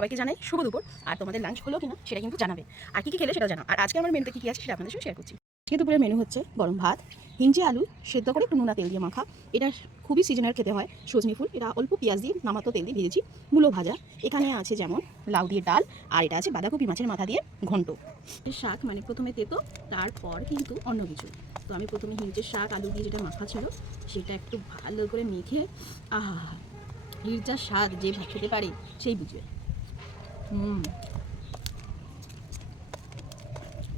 সবাইকে জানাই শুভ দুপুর। আর তোমাদের লাঞ্চ হলো কিনা সেটা কিন্তু জানাবে, আর কী খেলে সেটা জানাও। আর আজকে আমার মেনুতে কী আছে সেটা আপনাদের সাথে শেয়ার করছি। আজকে দুপুরের মেনু হচ্ছে গরম ভাত, হিঞ্চে আলু সেদ্ধ করে একটু নুনা তেল দিয়ে মাখা। এটা খুবই সিজনাল খেতে হয়। সজনে ফুল, এটা অল্প পেঁয়াজ দিয়ে নামাতো তেল দিয়ে ভেজেছি। মূলো ভাজা, এখানে আছে যেমন লাউ দিয়ে ডাল, আর এটা আছে বাঁধাকপি মাছের মাথা দিয়ে ঘন্ট। শাক মানে প্রথমে তেতো, তারপর কিন্তু অন্য কিছু। তো আমি প্রথমে হিঞ্চের শাক আলু দিয়ে যেটা মাখা ছিল সেটা একটু ভালো করে মেখে, আহা হিঞ্চার স্বাদ যে খেতে পারে সেই বুঝবে।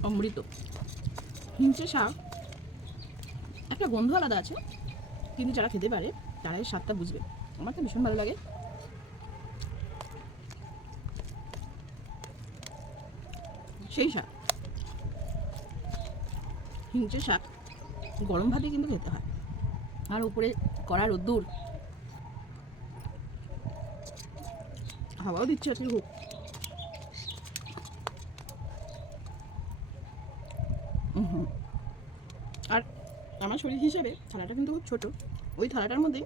অমৃত। হিঞ্চে শাক একটা গন্ধ আলাদা আছে, কিন্তু যারা খেতে পারে তারা এই স্বাদটা বুঝবে। আমার তো ভীষণ ভালো লাগে। সেই শাক, হিঞ্চে শাক গরম ভাতে কিন্তু খেতে হয়। আর উপরে কড়া রোদ্দুর, হাওয়াও দিচ্ছে আজকে খুব। আর আমার শরীর হিসেবে থালাটা কিন্তু খুব ছোটো। ওই থালাটার মধ্যে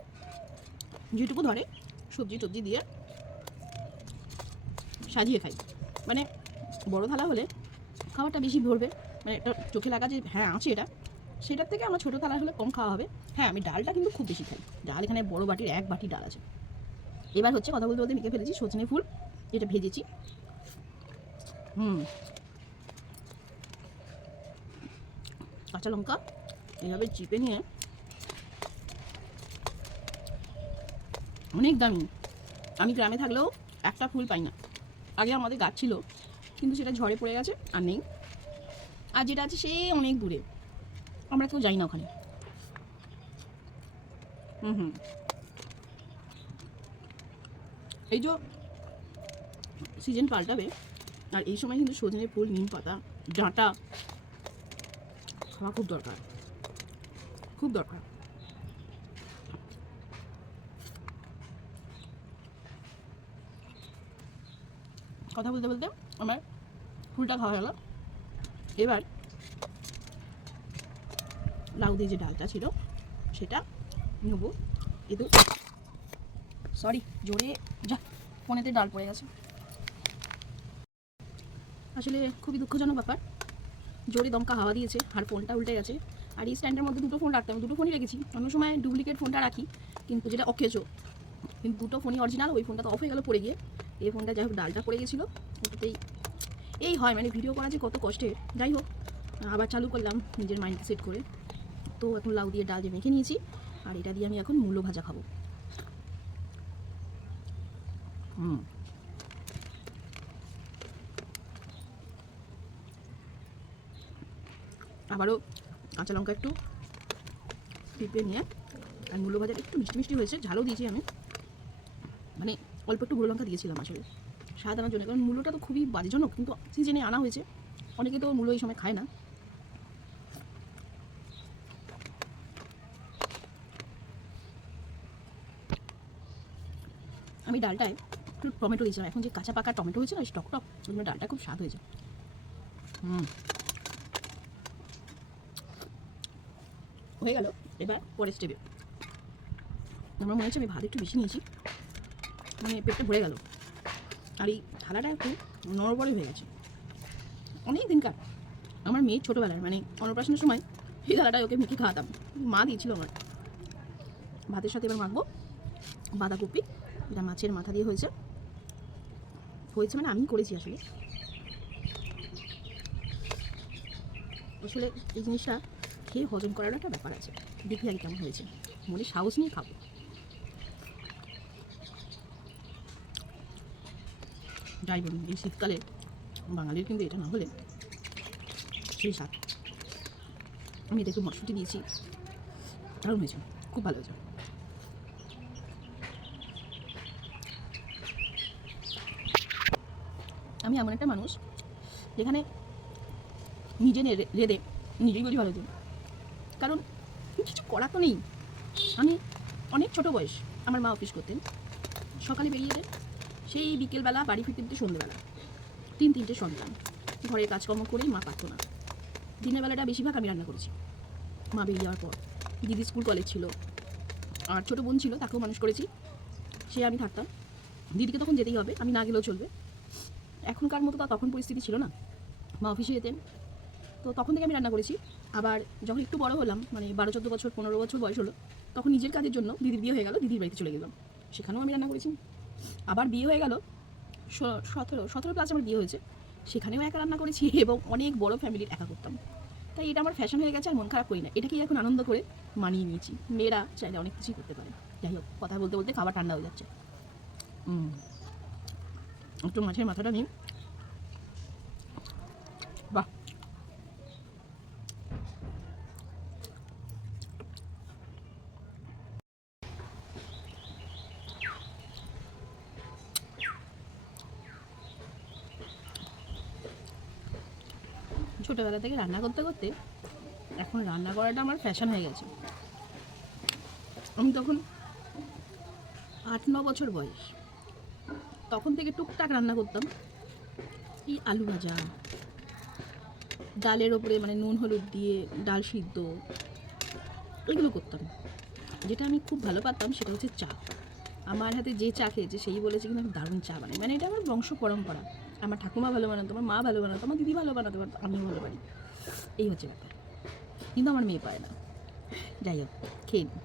যেটুকু ধরে সবজি টবজি দিয়ে সাজিয়ে খাই। মানে বড় থালা হলে খাবারটা বেশি ভরবে, মানে একটা চোখে লাগা যে হ্যাঁ আছে এটা, সেটার থেকে আমার ছোটো থালা হলে কম খাওয়া হবে। হ্যাঁ, আমি ডালটা কিন্তু খুব বেশি খাই। ডাল এখানে বড় বাটির 1 বাটি ডাল আছে। এবার হচ্ছে কথা বলতে বলতে মেখে ফেলেছি সজনে ফুল, এটা ভেজেছি। কাঁচা লঙ্কা এইভাবে চিপে নিয়ে, অনেক দামি। আমি গ্রামে থাকলেও একটা ফুল পাই না। আগে আমাদের গাছ ছিল, কিন্তু সেটা ঝড়ে পড়ে গেছে আর নেই। আর যেটা আছে সে অনেক দূরে, আমরা কেউ যাই না ওখানে। এই যে সিজন পাল্টাবে, আর এই সময় কিন্তু সজনে ফুল, নিম পাতা, ডাঁটা খাওয়া খুব দরকার, খুব দরকার। কথা বলতে বলতে আমার ফুলটা খাওয়া গেল। এবার লাউ দিয়ে যে ডালটা ছিল সেটা নেবো। কিন্তু সরি, জোরে যা ফোনেতে ডাল পড়ে গেছে। আসলে খুবই দুঃখজনক ব্যাপার, জোরে দমকা হাওয়া দিয়েছে আর ফোনটা উল্টে গেছে। আর এই স্ট্যান্ডের মধ্যে দুটো ফোন রাখতাম, দুটো ফোনই রেখেছি। অন্য সময় ডুপ্লিকেট ফোনটা রাখি, কিন্তু যেটা অকেজো, কিন্তু দুটো ফোনই অরিজিনাল। ওই ফোনটা তো অফ হয়ে গেল পড়ে গিয়ে। এই ফোনটা যাই হোক ডালটা পড়ে গেছিলো, ওটাতেই এই হয়। মানে ভিডিও করা যে কত কষ্টের। যাই হোক, আবার চালু করলাম নিজের মাইন্ড সেট করে। তো এখন লাউ দিয়ে ডাল যে মেখে নিয়েছি, আর এটা দিয়ে আমি এখন মূলো ভাজা খাবো। আবারও কাঁচা লঙ্কা একটু টিপে নিয়ে, আর মূলো ভাজাটা একটু মিষ্টি মিষ্টি হয়েছে, ঝালও দিয়েছি আমি। মানে অল্প একটু গুঁড়ো লঙ্কা দিয়েছিলাম আসলে স্বাদ আনার জন্য, কারণ মূলোটা তো খুবই বাজেজনক, কিন্তু সিজনে আনা হয়েছে। অনেকে তো মূলো এই সময় খায় না। আমি ডালটায় একটু টমেটো দিয়েছিলাম, এখন যে কাঁচা পাকা টমেটো হয়েছে না টক টক, ওই জন্য ডালটা খুব স্বাদ হয়েছে। হয়ে গেল। এবার পরের স্টেপে আমার মনে হচ্ছে আমি ভাত একটু বেশি নিয়েছি, মানে পেটটা ভরে গেল। আর এই থালাটা একটু নড়বড়ে হয়ে গেছে অনেক দিনকার। আমার মেয়ের ছোটোবেলার, মানে অন্নপ্রাশনের সময় এই থালাটায় ওকে মেখে খাওয়াতাম, মা দিয়েছিল আমার। ভাতের সাথে এবার মাখবো বাঁধাকপি, এটা মাছের মাথা দিয়ে হয়েছে। হয়েছে মানে আমি করেছি আসলে। আসলে এই জিনিসটা খেয়ে হজম করার একটা ব্যাপার আছে। দেখি আগে কেমন হয়েছে, মনে সাহস নিয়ে খাবো। যাই বলুন, এই শীতকালে বাঙালির কিন্তু এটা না হলে সেই স্বাদ। আমি এটা একটু মটরশুঁটি দিয়েছি, দারুণ হয়েছে, খুব ভালো হয়েছে। আমি এমন একটা মানুষ যেখানে নিজে রেঁধে নিজেই বলি ভালো দিন, কারণ কিছু করা তো নেই। আমি অনেক ছোট বয়স, আমার মা অফিস করতেন, সকালে বেরিয়ে যেতেন, সেই বিকেলবেলা বাড়ি ফিরতে সন্ধ্যেবেলা। 3-3টে সন্তান, ঘরের কাজকর্ম করেই মা পারত না। দিনের বেলাটা বেশিরভাগ আমি রান্না করেছি। মা বেরিয়ে যাওয়ার পর দিদি স্কুল কলেজ ছিল, আর ছোটো বোন ছিল, তাকেও মানুষ করেছি, সে আমি থাকতাম। দিদিকে তখন যেতেই হবে, আমি না গেলেও চলবে। এখনকার মতো তা তখন পরিস্থিতি ছিল না, মা অফিসে যেতেন, তো তখন থেকে আমি রান্না করেছি। আবার যখন একটু বড় হলাম, মানে 12-14 বছর 15 বছর বয়স হলো, তখন নিজের কাজের জন্য দিদির বিয়ে হয়ে গেল, দিদির বাড়িতে চলে গেলাম, সেখানেও আমি রান্না করেছি। আবার বিয়ে হয়ে গেল 17+ আমার বিয়ে হয়েছে, সেখানেও একা রান্না করেছি এবং অনেক বড় ফ্যামিলির একা করতাম। তাই এটা আমার ফ্যাশন হয়ে গেছে, আর মন খারাপ করি না, এটাকেই এখন আনন্দ করে মানিয়ে নিয়েছি। মেয়েরা চাইলে অনেক কিছুই করতে পারে। যাই হোক, কথা বলতে বলতে খাবার ঠান্ডা হয়ে যাচ্ছে। একটু মাছের মাথাটা নিই। বাহ, ছোটোবেলা থেকে রান্না করতে করতে এখন রান্না করাটা আমার ফ্যাশন হয়ে গেছে। আমি তখন 8-9 বছর বয়স, তখন থেকে টুকটাক রান্না করতাম। এই আলু ভাজা, ডালের ওপরে মানে নুন হলুদ দিয়ে ডাল সিদ্ধ, এগুলো করতাম। যেটা আমি খুব ভালো পারতাম সেটা হচ্ছে চা। আমার হাতে যে চা খেয়েছে সেই বলেছে কিন্তু আমি দারুণ চা বানাই, মানে এটা আমার বংশ পরম্পরা। আমার ঠাকুমা ভালো বানাতো, আমার মা ভালো বানাতো, আমার দিদি ভালো বানাতে পারতো, আমিও ভালো পারি, এই হচ্ছে ব্যাপার। কিন্তু আমার মেয়ে পারে না। যাই হোক, খেয়ে নিই।